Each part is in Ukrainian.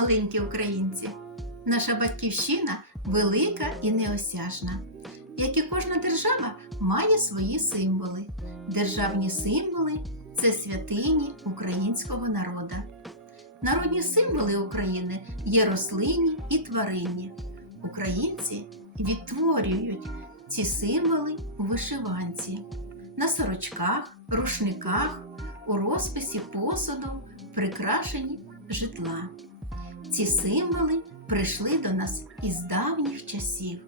маленькі українці. Наша батьківщина велика і неосяжна. Як і кожна держава має свої символи. Державні символи це святині українського народу. Народні символи України є рослинні і тваринні. Українці відтворюють ці символи у вишиванці, на сорочках, рушниках, у розписі посуду, прикрашенні житла. Ці символи прийшли до нас із давніх часів.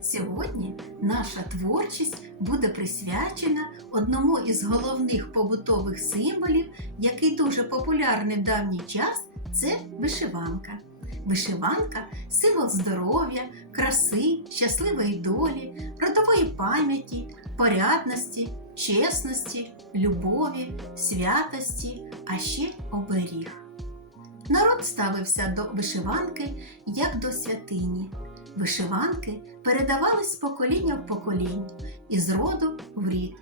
Сьогодні наша творчість буде присвячена одному із головних побутових символів, який дуже популярний в давній час це вишиванка. Вишиванка символ здоров'я, краси, щасливої долі, родової пам'яті, порядності, чесності, любові, святості, а ще оберіг. Народ ставився до вишиванки як до святині. Вишиванки передавались з покоління в покоління, із роду в рід,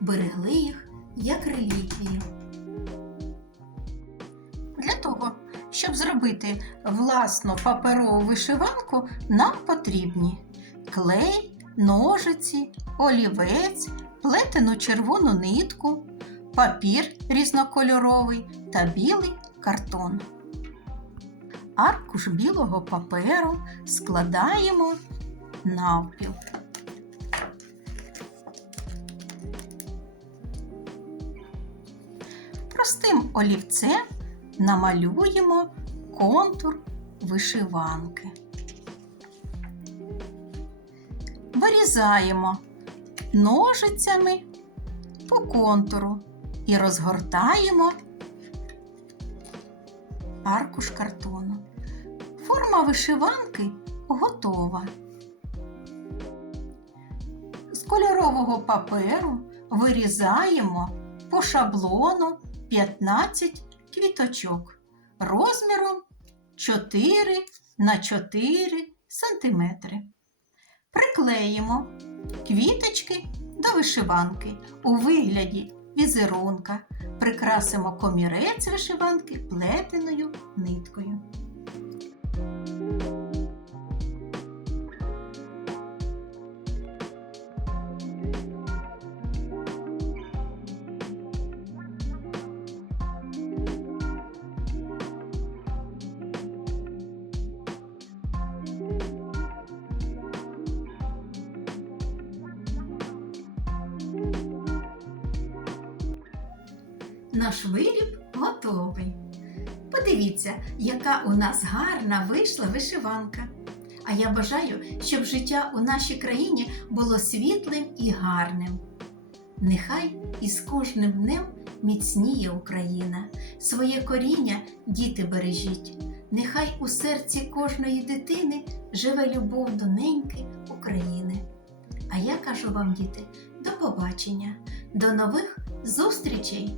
берегли їх як реліквію. Для того, щоб зробити власну паперову вишиванку, нам потрібні клей, ножиці, олівець, плетену червону нитку, папір різнокольоровий та білий картон. Аркуш білого паперу складаємо навпіл. Простим олівцем намалюємо контур вишиванки. Вирізаємо ножицями по контуру і розгортаємо аркуш картону. Форма вишиванки готова. З кольорового паперу вирізаємо по шаблону 15 квіточок розміром 4 на 4 см. Приклеїмо квіточки до вишиванки у вигляді візерунка. Прикрасимо комірець вишиванки плетеною ниткою. Наш виріб готовий. Подивіться, яка у нас гарна вийшла вишиванка. А я бажаю, щоб життя у нашій країні було світлим і гарним. Нехай із кожним днем міцніє Україна, своє коріння діти бережіть. Нехай у серці кожної дитини живе любов до неньки України. А я кажу вам, діти, до побачення, до нових зустрічей!